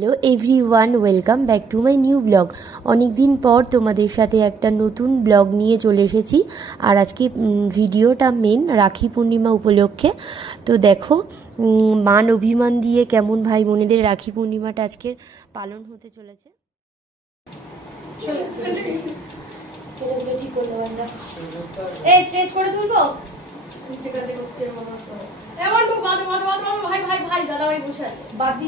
Hello everyone, welcome back to my new blog. অনেক দিন পর তোমাদের সাথে একটা নতুন ব্লগ নিয়ে চলে এসেছি। আর আজকে ভিডিওটা মেন রাখি পূর্ণিমা উপলক্ষে। তো দেখো মান অভিমান দিয়ে কেমন ভাই বোনেদের রাখি পূর্ণিমাটা আজকের পালন হতে চলেছে।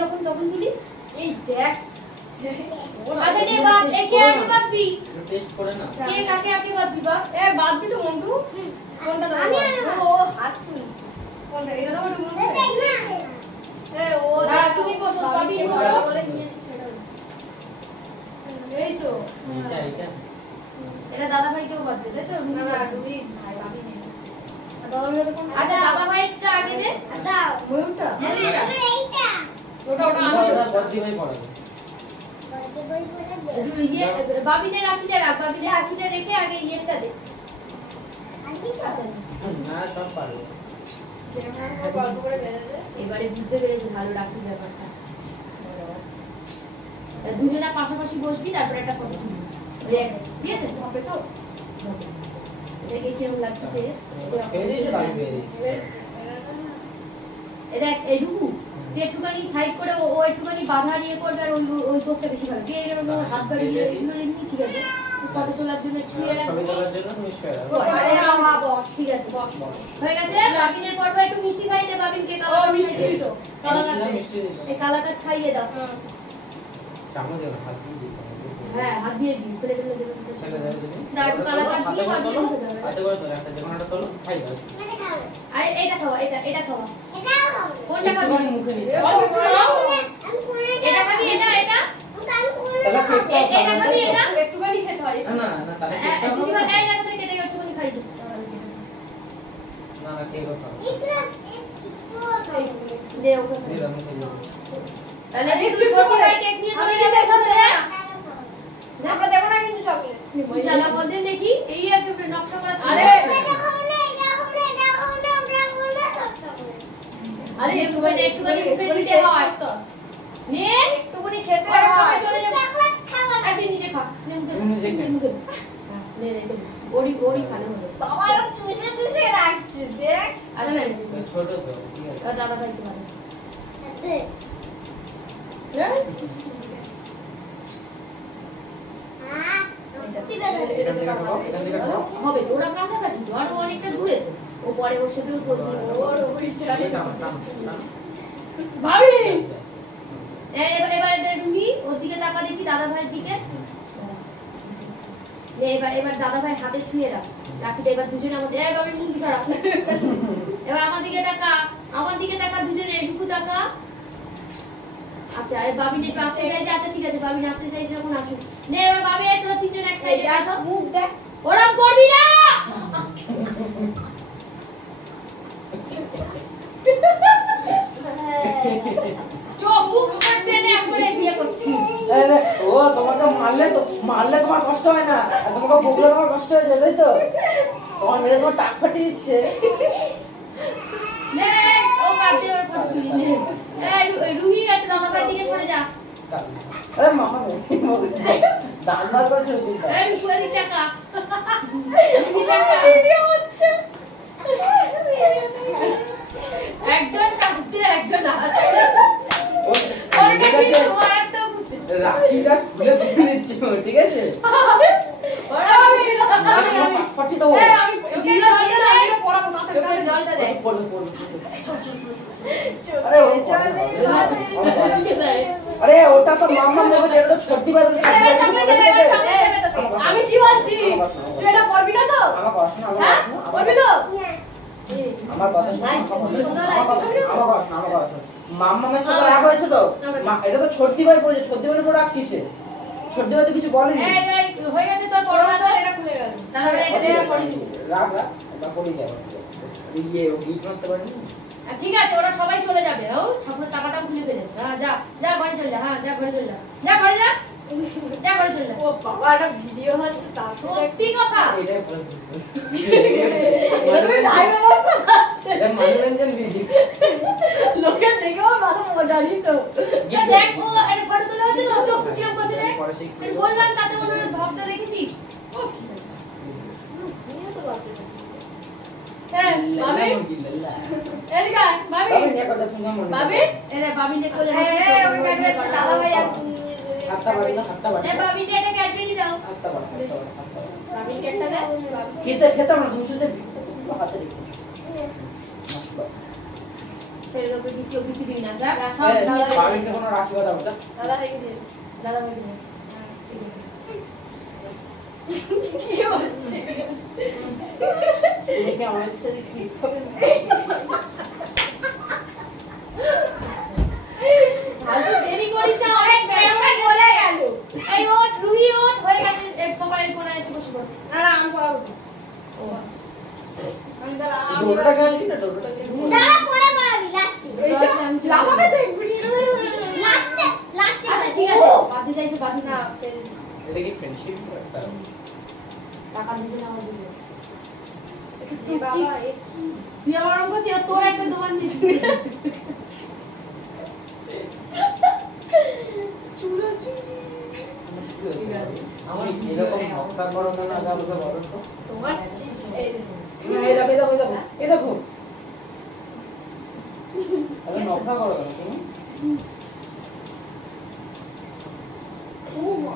যখন তখন তুলি এই দেখ। আচ্ছা যে বাদ এ কে আগে বাদবি টেস্ট করে না কে কাকে আগে বাদবি বা এ বাদবি তো মন্টু কোনটা দাও ও হাত তুলছি কোনটা এটা দাও মন্টু এ ও দাঁড়া তুমি বসো বাবি বসো বলে নিয়েছি সেটা এই তো এটা দাদা ভাই কেউ বাদ দে তো না তুমি ভাই বাবি নেই দাদা ভাই কোন আচ্ছা দাদা ভাইটা আগে দে আচ্ছা ময়ূরটা এইটা ওটা আমি বাদি ভাই পড়াবে বাবিনে রাখিটা রাখ, বাবিনে রাখিটা রেখে আগে ইয়েটা দে। না সব পারবে। এবারে বুঝতে পেরেছি ভালো রাখি ব্যাপারটা। দুজনা পাশাপাশি বসবি, তারপর একটা ফটো তুলবি। ঠিক আছে? হবে তো? দেখে কেমন লাগছে? দেখ এইটুকু একটুখানি সাইড করে ও একটুখানি বাধা দিয়ে করবে, আর ওই পোস্টটা বেশি ভালো। কে হাত বাড়িয়ে এগুলো এমনি ঠিক আছে, ফটো তোলার জন্য ছুঁয়ে রাখবো। ঠিক আছে হয়ে গেছে। বাবিনের পর্ব একটু মিষ্টি খাইয়ে দে। বাবিনকে কালাকাট খাইয়ে দাও। হ্যাঁ হাত দিয়ে দিই, ফেলে ফেলে দেবেন। আরে এটা খাওয়া, এটা খাওয়া। কোনটা খাবি? এটা খাবি, এটা এটা খাবি, এটা একটুখানি খেতে হয়। না না তাহলে এই রাখতে কেটে একটুখানি খাই দে। না না কে কথা দে ওকে তাহলে তুই ছোট ভাই কেক নিয়ে চলে গেছে সাথে। আমরা দেব না কিন্তু চকলেট মজা বলতে দেখি এই একেবারে নকশা করা। আরে একটুখানি মুখে দিতে হয় তো, নে একটুখানি খেতে হয়, সবাই চলে যাবে। একদিন নিজে খা, মুখে নে নে বড়ি খানো হবে। বাবা চুষে চুষে রাখছে দেখ। আরে না ছোট তো ঠিক আছে, দাদা ভাই তোমার হবে। ওরা কাছাকাছি তো, আর অনেকটা দূরে তো। ও পরে ওর সাথে এবারে রুহি ওর দিকে তাকা দেখি, দাদা ভাইয়ের দিকে। এবার দাদা ভাই হাতে শুয়ে রাখিটা। এবার দুজনে আমাদের এবার আমার দিকে তাকা, আমার দিকে তাকা, দুজনে এটুকু তাকা। আচ্ছা বাবিন একটু আসতে চাইছে। আচ্ছা ঠিক আছে, বাবিন আসতে চাইছে যখন আসুক। নে এবার বাবি তোরা তিনজন এক সাইডে আর মুখ দেখ, ওরম করবি না। ও তোমাকে মারলে তোমার কষ্ট হয় না, তোমাকে বকলে তোমার কষ্ট হয়ে যায়, তাই তো? তোমার মেরে তোমার টাক ফাটিয়ে দিচ্ছে। রুহি একটা দাদা ভাই দিকে সরে যা। মামা দাঁড় করে চলে একজন কাঁদছে, একজন রাখিটা খুলে ফেলে দিচ্ছি, ঠিক আছে? আরে ওটা তো মামা নেবে, এটা তো ছোটি ভাই। আমি কি বলছি, তুই এটা করবি না তো? করবি তো? আমার কথা মামামের সাথে রাগ হয়েছে তো। এটা তো ছোটি ভাই পড়েছে, ছোটি ভাই পড়ে রাগ কিসে? ছোটি ভাই তো কিছু বলেনি। হয়ে গেছে তোর পড়া তো, এটা খুলে গেল। দাদা ভাই এটা পড়ে দিয়েছে। রাগ এটা পড়ে যাবে। ইয়ে ও গিট করতে পারেনি। ঠিক আছে, ওরা সবাই চলে যাবে। ও ঠাকুরের টাকাটাও খুলে ফেলেছে। হ্যাঁ যা যা ঘরে চলে যা। হ্যাঁ যা ঘরে চলে যা, যা ঘরে যা, যা ঘরে চলে যা। ও বাবা এটা ভিডিও হচ্ছে, তা সত্যি কথা। এটা মনোরঞ্জন ভিডিও, লোকে দেখো ভালো মজা নিত। দেখ ও এটা ফটো শিখবে। বললাম তাতে ওনার ভাবটা দেখেছিস ও ঠিক আছে নিয়ে তো বাদ দে হ্যাঁ ভাবি এদিকে আয়, ভাবি বাবা নিয়ে কথা শুনলাম মনে ভাবি এরে ভাবি নে কোলে ওকে কাটবে দাদা ভাই হাতটা বাড়ি না হাতটা বাড়ি এ ভাবি নে এটা ক্যাডবেরি দাও হাতটা বাড়ি ভাবি কেটটা দে খেতে খেতাম না তুমি শুনতে হাতে রেখে ছেড়ে দাও তুই কেউ কিছু দিবি না স্যার সব এই, দাদা ভাই বাড়িতে কোনো রাখি কথা বলতে দাদা ভাই দে দাদা ভাই দে ঠিক আছে তুমি কি আমার সাথে কিস করবে আজ দেরি করিস না অনেক বেলা বলে গেল এই ওট রুহি ওট হয়ে গেছে এক সকালে ফোন আসে বসে পড় না না আমি পড়াবো ও আমি দাঁড়া আমি ডোরটা গাইছি না ডোরটা কি দাঁড়া পরে পড়াবি লাস্টে লাভাবে তো এগুলি লাস্টে লাস্টে আচ্ছা ঠিক আছে বাদি যাইছে বাদি না এটা কি ফ্রেন্ডশিপ একটা টাকা দিতে না আমার দিবে বাবা তুই আমার অঙ্ক চেয়ে তোর একটা দোকান দিবি চুরা আমার এরকম হকার বড় না আগে আমাকে বলো তো তোমার এই এই দেখো এই দেখো এই দেখো আরে নকশা করো না তুমি ও মা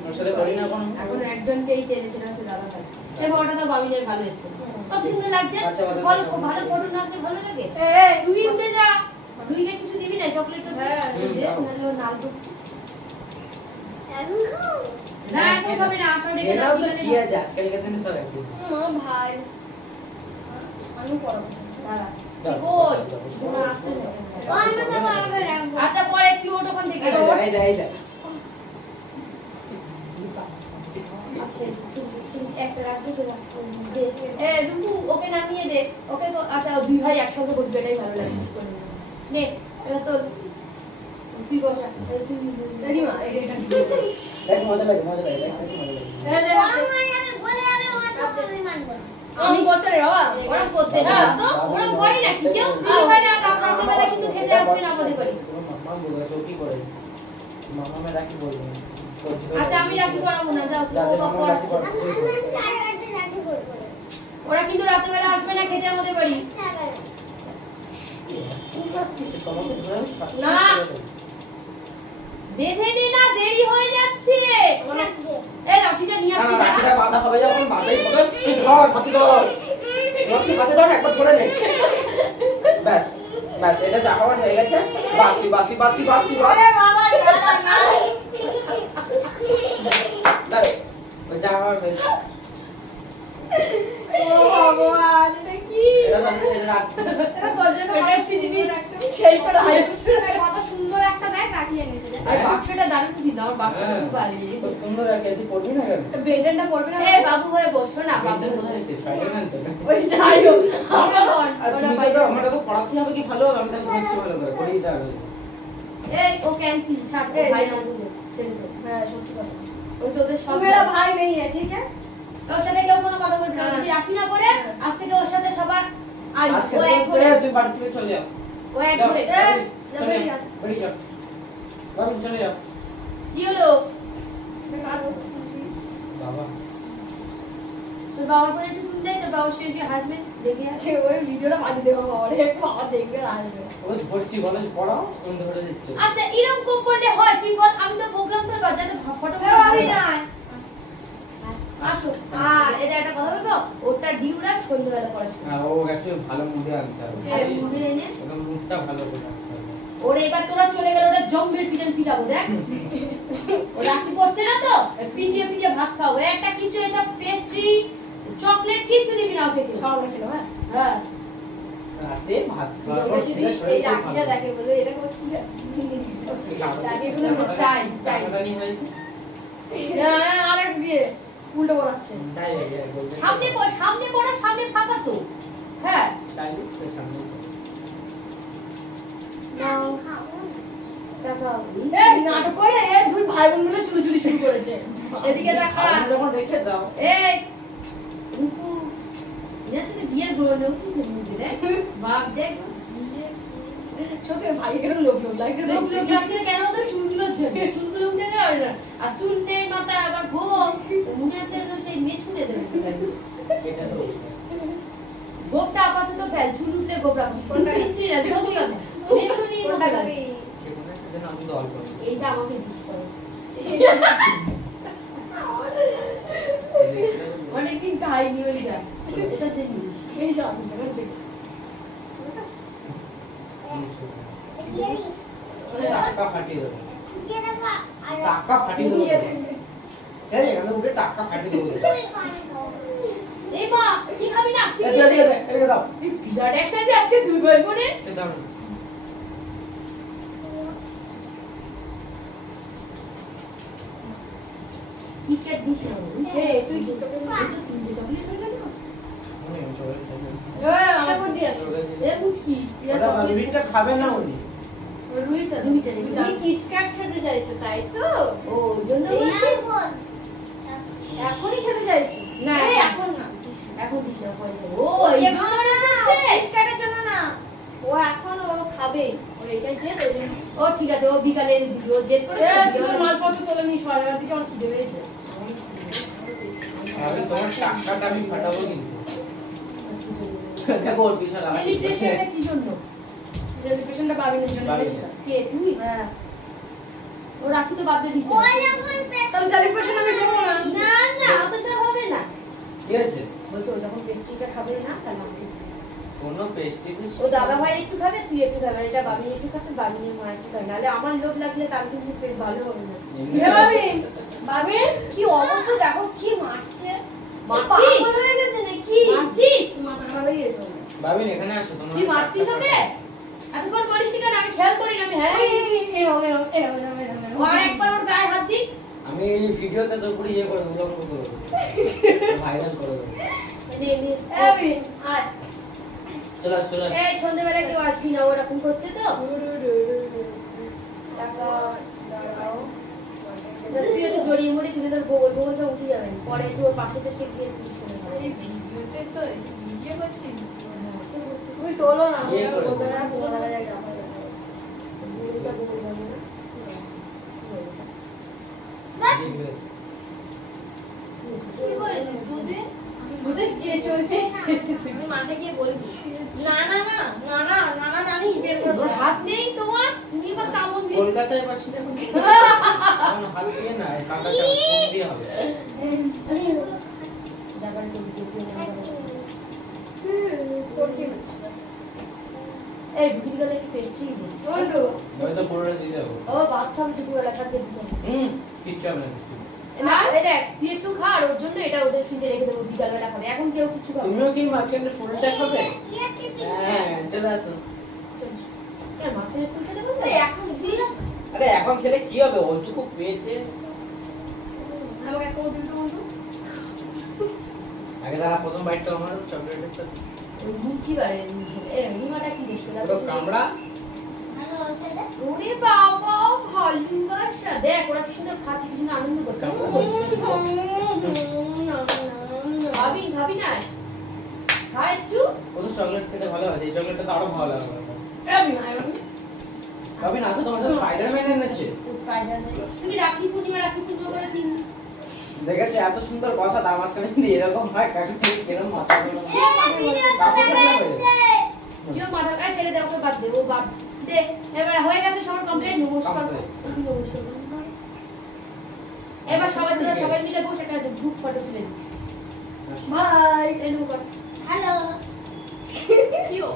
ওর সাথে করি না কোনো এখন একজনকেই চেনে সেটা হচ্ছে দাদা ভাই এই ফটোটা তো বাবিনের ভালো এসেছে কত সুন্দর লাগছে আচ্ছা, ভালো ভালো ফটো না আসলে ভালো লাগে তুই উঠে যা তুইকে কিছু দিবি না চকলেট তো হ্যাঁ দে নাহলে নাল করছে না এখন খাবি না আসলে ডেকে এটাও দাও তো কি আছে আজকালকার দিনে সব একই ও ভাই আমি পড়াবো দাঁড়া যাও, কই যাও, না আসতে দে। ও আমরা তো পড়াবে রাখবো আচ্ছা পরে তুই ওঠ ওখান থেকে এই যা এই যা আচ্ছা একটা রাখবো তো এ রুকু ওকে নামিয়ে দে ওকে তো আচ্ছা দুই ভাই একসাথে বসবে এটাই ভালো লাগে নে এবার তোর তুই বসা তুই রেডি মা এটা দেখ মজা লাগে দেখ মজা লাগে বলে যাবে ওটা আমি মানবো না। আমি করতে রে বাবা ওরা করতে না তো ওরা করে না কি কেউ দুই ভাই না রাতে বেলা কিন্তু খেতে আসবে না আমাদের বাড়ি তোমার মামা বলে সব কি করে মামা মে রাখি বলবো আচ্ছা আমি রাখি পড়াবো না যাও যাদের মামা রাখি পড়াচ্ছি। ওরা কিন্তু রাতে বেলা আসবে না খেতে আমাদের বাড়ি না। বেঁধে নে না দেরি হয়ে যাচ্ছে এই লাঠিটা নিয়ে আসছি দাঁড়া রাখিটা বাঁধা হবে যখন বাঁধাই হবে তুই ধর হাতে ধর হাতে ধর একবার ধরে নে ব্যাস ব্যাস এটা যা হওয়ার হয়ে গেছে বাতি আরে বাবা না না দাঁড়ে ওই যা হওয়ার হয়ে গেছে ও ভগবান এটা কি এটা রাখ এটা তোর জন্য এটা দিবি সেই করে হাই কত সুন্দর একটা দেখ রাখি এনেছে আর বাক্সটা দারুণ কিন্তু আমার বাক্সটা খুব ভালো খুব সুন্দর আর তুই পড়বি না কেন বেডেনটা পড়বে না এ বাবু হয়ে বসো না বাবু স্পাইডারম্যান তো ওই যাই হোক আমরা আর তুমি তো আমাকে তো পড়াতে হবে কি ভালো আমি তাহলে বুঝছি ভালো করে পড়িয়ে দিতে হবে এই ও ক্যান্সেল ছাড় দে ভাই না বুঝে ছেড়ে দে হ্যাঁ সত্যি কথা ওই তোদের সব মেরা ভাই নেই ঠিক আছে ওর সাথে কেউ কোনো কথা বলবে না যদি রাখি না করে আজ থেকে ওর সাথে সবার আর আচ্ছা ও এক করে তুই বাড়ি থেকে চলে যা ও এক করে চলে যা বাড়ি যা বাড়ি চলে যা কি হলো বাবা তোর বাবার পরে একটু শুনতে তোর বাবার সঙ্গে হাজবেন্ড দেখে আছে ওই ভিডিওটা মাঝে দেবো অনেক বাবা দেখবে আর আসবে ওই ধরছি বলে পড়াও বন্ধ করে দিচ্ছি আচ্ছা এরকম করলে হয় তুই বল আমি তো বললাম তো বাজারে ফটো আমি না আসো এটা একটা কথা বলবো ওটা ডিউ রাখ সন্ধ্যাবেলা পড়াশোনা হ্যাঁ ও অ্যাকচুয়ালি ভালো মুভি আনতে হবে বুঝে এনে একদম মুডটা ভালো করে আনতে হবে ওরে এবার তোরা চলে গেল ওটা জম্বের পিঠে পিঠাবো দেখ ও রাখি পড়ছে না তো পিঠিয়ে পিঠিয়ে ভাত খাও একটা কিছু এসব পেস্ট্রি চকলেট কিছু দিবি না ওকে সব রেখে দাও হ্যাঁ রাতে ভাত এই রাখিটা দেখে বলে এটা কোন কি রাখি গুলো স্টাইল স্টাইল হয়েছে আরেক বিয়ে উল্টো বলাচ্ছে তাই সামনে পড়া সামনে ফাঁকা তো হ্যাঁ স্টাইলিশ তো সামনে নাটক করে দুই ভাই বোন মিলে চুরি চুরি শুরু করেছে এদিকে দেখা আমি যখন রেখে দাও এই রূপু এনাছে বিয়ের ঘরে উঠছিস দেখ বাপ দেখ সত্যি ভাই কেন লোক লাগছে লোক লাগছে কেন ওদের চুলগুলো উঠে গেল আর কোবরা কোনটা দিচ্ছি না সত্যি কথা এই শুনি কোনটা খাবি সেখানে একটা না আমি তো অল্প এইটা আমাকে দিস করো অনেকদিন খাইনি ওইটা এটা দেখিস এই সব টাকা ফাটিয়ে দেবো খুঁজে দেবো আর টাকা ফাটিয়ে দেবো এই এখানে উঠে টাকা ফাটিয়ে দেবো তুই খাবি এই মা কি খাবি না এই দাও এই বিরাট একসাথে আজকে দুই ভাই বোনে এই দাও কি কেট দিস না এ তুই তিনটে চকলেট হয়ে গেল আমি চলে আমার কোন দিয়ে এ বুঝকি ওটা রুইটা খাবে না উনি রুইটা তুমি কিটক্যাট খেতে চাইছো তাই তো ও ওই জন্য বলছি এখন এখনই খেতে চাইছো না এখন না এখন দিস না পরে খাবো। ও এই ভাঙাটা না কিটক্যাটের জন্য না ও এখন ও খাবে ওর এটা জেদ ওই জন্য ও ঠিক আছে ও বিকালে এনে দিবি ও জেদ করে তোমার মালপত্র তোলে নি সরে আর দিকে আমার খিদে পেয়েছে আমি তোমার টাকাটা আমি ফাটাবো কিন্তু দেখো ওর পিছনে লাগা সেলিব্রেশনটা কি জন্য সেলিব্রেশনটা বাবিনের জন্য বাবিনের। কে তুই হ্যাঁ ও রাখি তো বাদ দিয়ে দিচ্ছে ওই যখন তাহলে সেলিব্রেশন আমি দেবো না না না অত সব হবে না কি আছে বলছো ও যখন পেস্ট্রিটা খাবে না তাহলে আমাকে দিবি। কোনো পেস্ট্রি ও দাদা ভাই একটু খাবে তুই একটু খাবে এটা বাবিন একটু খাবে বাবিনের মা একটু খাবে নাহলে আমার লোভ লাগলে তার কিন্তু পেট ভালো হবে না বাবিন বাবিন কি অবস্থা দেখো কি মারছে মারছিস হয়ে গেছে নাকি মারছিস মাথা খারাপ হয়ে গেছে বাবিন এখানে আসো তোমার তুই মারছিস ওকে এতক্ষণ বলিস কি কেন আমি খেয়াল করি না আমি হ্যাঁ আর একবার ওর গায়ে হাত দিই আমি এই ভিডিওতে তোর পুরো ইয়ে করে দেবো ব্লগ করে দেবো ভাইরাল করে দেবো আর চলে আস চলে আস এই সন্ধ্যাবেলা কেউ আসবি না ওরকম করছে তো টাকা দাঁড়াও তুই একটু জড়িয়ে মরে তুলে তোর গোবর গোবরটা উঠে যাবেন পরে তোর পাশেতে সে গিয়ে তুই শুনে যাবে এই ভিডিওতে তো ভিডিও করছি তুমি তোলো না ইয়ে করে গোবর আর গোবর লাগা যায় না গোবরটা গোবর যাবে না কি হয়েছে দুধে দুধে কে চলছে তুমি মাঠে গিয়ে বলবি না না না না না না না নানি বের করে দাও হাত নেই তোমার তুমি বা চামচ দিয়ে কলকাতায় বসে এখন হাত দিয়ে না কাকা চামচ ফোন দিয়ে হবে ডাবল টু এই ভিডিওটা একটু পেস্ট্রি দিই বলো হয়তো পুরোটা দিয়ে যাবো ও ভাত খাবে দুপুরবেলা খাতে দিতে কিচ্ছু হবে না না এই দেখ তুই একটু খা আর ওর জন্য এটা ওদের ফ্রিজে রেখে দেবো বিকালবেলা খাবে এখন কেউ কিছু খাবে তুমিও কি মাঝখানে ফুলটা খাবে হ্যাঁ চলে আসো না মাছের ফুল খেতে বলতে এখন দিস আরে এখন খেলে কি হবে ওইটুকু পেটে আমাকে একটা ওজন তো বলতো আগে তারা প্রথম বাইটটা আমার চকলেটের সাথে ওই মুখ কি বারে এ নিমাটা কি দিস না পুরো কামড়া ভালো হতে দে ওরে বাবা ভালোবাসা দেখ ওরা কি সুন্দর খাচ্ছে কি সুন্দর আনন্দ করছে ভাবি ভাবি না খাই একটু ও তো চকলেট খেতে ভালো আছে এই চকলেটটা তো আরো ভালো লাগবে তবে না তোমার তো স্পাইডারম্যান এনেছে তুমি রাখি পূর্ণিমা করে দিন দেখেছো এত সুন্দর কথা তার মাঝখানে যদি এরকম হয় কাকে কিরকম মাথা গরম কেউ মাথা ছেড়ে দেওয়া ওকে বাদ দে ও বাদ দে এবার হয়ে গেছে সবার কমপ্লিট নমস্কার এবার সবাই তোরা সবাই মিলে বসে একটা গ্রুপ ফটো তুলে দিই বাই এনো কর হ্যালো কি ও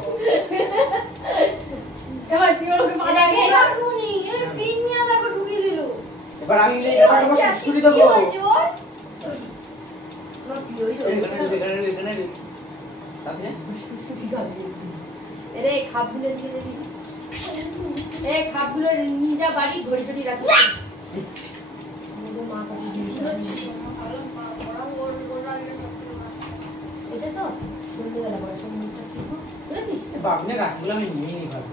এবার তুই ওকে মারা গে রাখুনি এই পিন নিয়ে আমাকে ঢুকিয়ে দিল এবার আমি এবার আমার শুশুরি দেবো এরে খাপগুলো ছেড়ে দিবি এ খাপগুলো নিজা বাড়ি ঘড়ি টড়ি রাখি এটা তো সন্ধ্যেবেলা বড় সন্ধ্যেটা ছিল বুঝেছিস বাপনে রাখগুলো আমি নিয়ে নি ভালো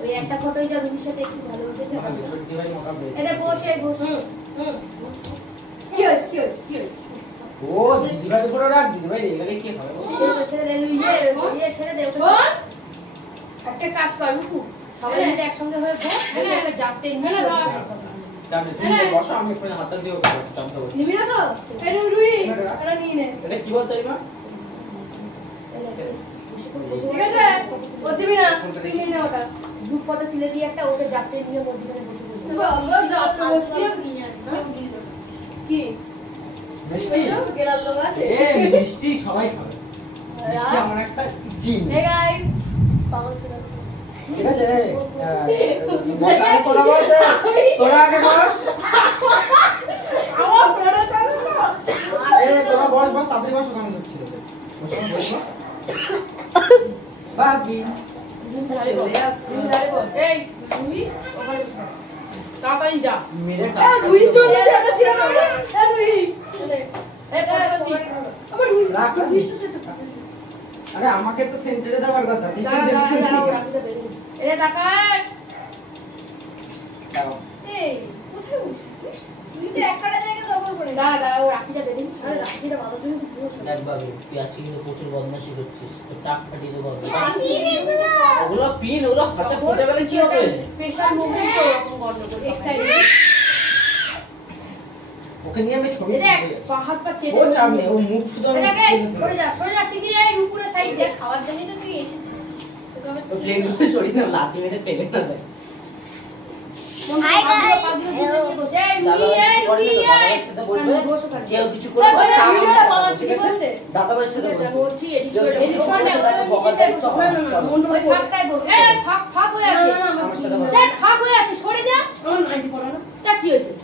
ওই একটা ফটোই যা রুমির সাথে একটু ভালো উঠেছে ভালো সত্যি ভাই মকা পেয়েছে এটা বসে বসে কি হচ্ছে কি হচ্ছে কি হচ্ছে ও দিদিভাই উপরে রাখ দিদিভাই এখানে কি খাবে ছেড়ে দে লুইয়ে ছেড়ে দে একটা কাজ কর রুকু সবাই মিলে একসঙ্গে হয়ে বস এভাবে জাপটে নিয়ে জানো তুমি বসো আমি এখানে হাত দিয়ে চামচা বসি নিবি না তো এটা রুই এটা নিয়ে নে এটা কি বলতে রিমা ঠিক আছে ও দিবি না তুই নিয়ে নে ওটা গ্রুপ ফটো তুলে দিয়ে একটা ওকে জাপটে নিয়ে মধ্যখানে বসে বসে আমরা জাপটে বসছি কি মিষ্টি কেরাল লোক আছে এ মিষ্টি সবাই খাবে মিষ্টি আমার একটা জিন হে গাইস পাগল ছিল ঠিক আছে বস আগে তোরা আগে বস আমার প্রেরণা চালু না তোরা বস তাড়াতাড়ি বস ওখানে ঢুকছি বস বাবি চলে আসছি এই রুই ওখানে তাড়াতাড়ি যা মেরে রুই চলে যাবে ছিল না রুই রাখ আরে আমাকে তো সেন্টারে দেওয়ার কথা তুই সেন্টারে এরে তাকায় এই কোথায় বসছিস তুই তো একটা জায়গায় দখল করে দাঁড়া ও রাখিটা বেঁধে আরে রাখিটা ভালো করে দেখ বাবু তুই আজকে কিন্তু প্রচুর বদমাশি করছিস তো টাক ফাটিয়ে দেবো ওগুলো পিন ওগুলো হাতে ফুটে গেলে কি হবে স্পেশাল মুভমেন্ট তো এরকম গন্ডগোল এক্সাইটেড ওকে নিয়ে আমি ছবি দেখ হাত পা চেপে ও চামনে ও মুখ শুধু আমি দেখ সরে যা শিগগিরই এই উপরে সাইড দেখ খাওয়ার জন্য তো তুই এসেছিস তোকে আমি ও প্লেন গুলো সরি না লাথি মেরে পেলে না দেয় Hi guys. কেউ কিছু করে দাদা ভাইয়ের সাথে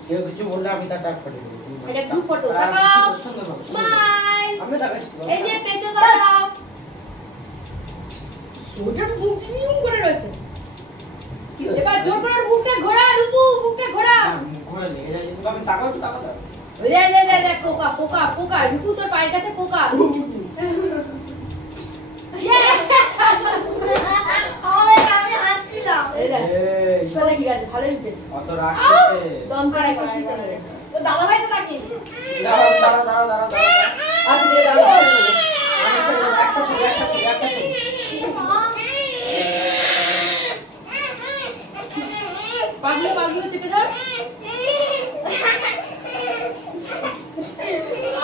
কেউ কিছু বললে আমি তার টাক পাঠিয়ে দেবো আমি তাকাচ্ছি এবার জোর করে মুখটা ঘোরা রূপু মুখটা ঘোরা ঘোরা নেই আমি তাকাও একটু তাকাও রে পোকা পোকা পোকা রূপু তোর পায়ের কাছে পোকা আমি হাসছিলাম। ঠিক আছে ভালোই উঠেছে অত রাগ করছে দম করে খুশি তাহলে তো দাদা ভাই তো তাকিয়ে দাঁড়াও আচ্ছা দিয়ে দাঁড়াও একটা ছবি পাগলো চেপে ধর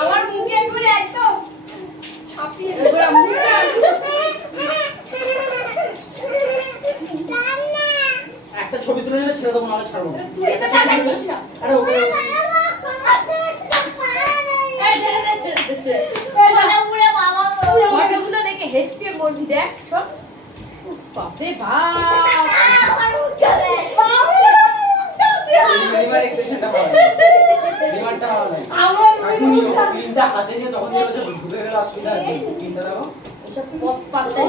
আমার মুখে একবারে একদম ছাপিয়ে ধর মুখটা একটা ছবি তুলে নিলে ছেড়ে দেবো নাহলে ছাড়বো না তুই তো তাকাচ্ছিস না আরে ওকে এই ফটোগুলো দেখে হেসে বলবি দেখ সব বাপরে বাপ মিনিমাল এক্সপ্রেশনটা ভালো ডিমান্ডটা ভালো লাগে আমার তিনটা হাতে নিয়ে তখন ঢুকে গেলে অসুবিধা আছে তিনটা দেখো সব পথ পাতাই